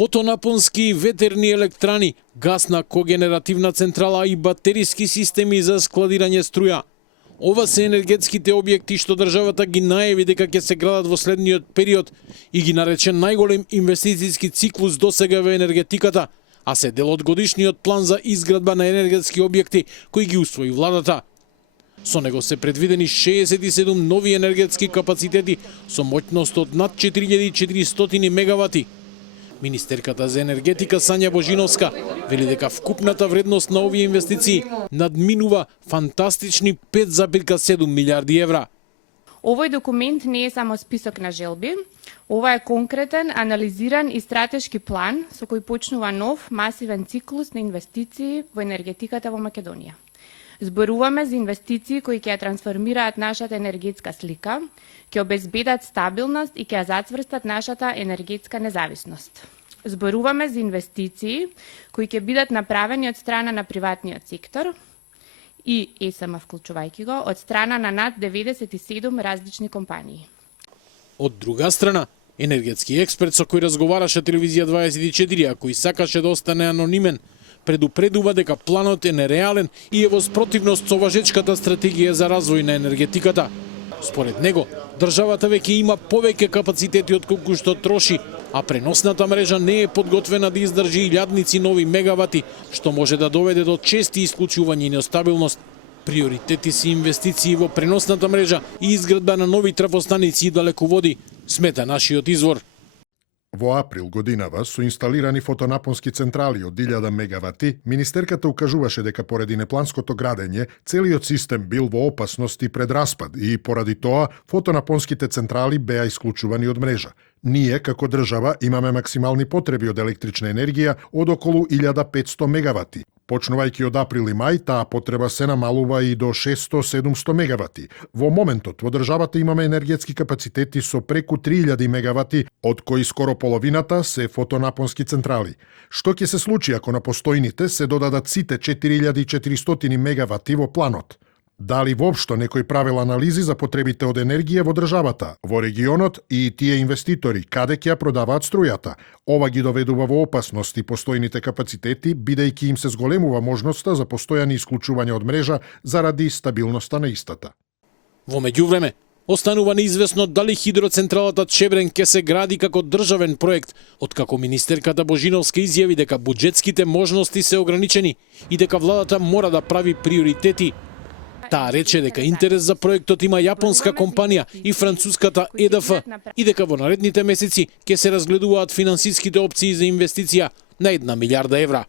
фотонапонски и ветерни електрани, гасна когенеративна централа и батериски системи за складирање струја. Ова се енергетските објекти што државата ги најави дека ќе се градат во следниот период и ги нарече најголем инвестицијски циклус досега во енергетиката, а се дел од годишниот план за изградба на енергетски објекти кои ги усвои владата. Со него се предвидени 67 нови енергетски капацитети со моќност од над 4400 мегавати. Министерката за енергетика Сања Божиновска вели дека вкупната вредност на овие инвестиции надминува фантастични 5,7 милиарди евра. Овој документ не е само список на желби, ова е конкретен, анализиран и стратешки план со кој почнува нов масивен циклус на инвестиции во енергетиката во Македонија. Зборуваме за инвестиции кои ќе ја трансформираат нашата енергетска слика, ќе обезбедат стабилност и ќе ја зацврстат нашата енергетска независност. Зборуваме за инвестиции кои ќе бидат направени од страна на приватниот сектор и ЕСМ вклучувајќи го од страна на над 97 различни компании. Од друга страна, енергетски експерт со кој разговараше телевизија 24, а кој сакаше да остане анонимен, предупредува дека планот е нереален и е во спротивност со важечката стратегија за развој на енергетиката. Според него, државата веќе има повеќе капацитети од колку што троши, а преносната мрежа не е подготвена да издржи илјадници нови мегавати, што може да доведе до чести исклучувања и нестабилност. Приоритети се инвестиции во преносната мрежа и изградба на нови трафостаници и далеководи, смета нашиот извор. Во април годинава со инсталирани фотонапонски централи од 1000 мегавати, министерката укажуваше дека поради непланското градење, целиот систем бил во опасност и пред распад и поради тоа фотонапонските централи беа исклучувани од мрежа. Ние, како држава, имаме максимални потреби од електрична енергија од околу 1500 мегавати. Почнувајќи од април и мај, таа потреба се намалува и до 600-700 мегавати. Во моментот, во државата имаме енергетски капацитети со преку 3000 мегавати, од кои скоро половината се фотонапонски централи. Што ќе се случи ако на постојните се додадат сите 4400 мегавати во планот? Дали воопшто некој правил анализи за потребите од енергија во државата, во регионот и тие инвеститори, каде ќе ја продаваат струјата? Ова ги доведува во опасност и постојните капацитети, бидејќи им се зголемува можноста за постојани исклучувања од мрежа заради стабилноста на истата. Во меѓувреме, останува неизвестно дали хидроцентралата Чебрен ќе се гради како државен проект, откако министерката Божиновска изјави дека буџетските можности се ограничени и дека владата мора да прави приоритети. Таа рече дека интерес за проектот има јапонска компанија и француската ЕДФ и дека во наредните месеци ќе се разгледуваат финансиските опции за инвестиција на 1 милиарда евра.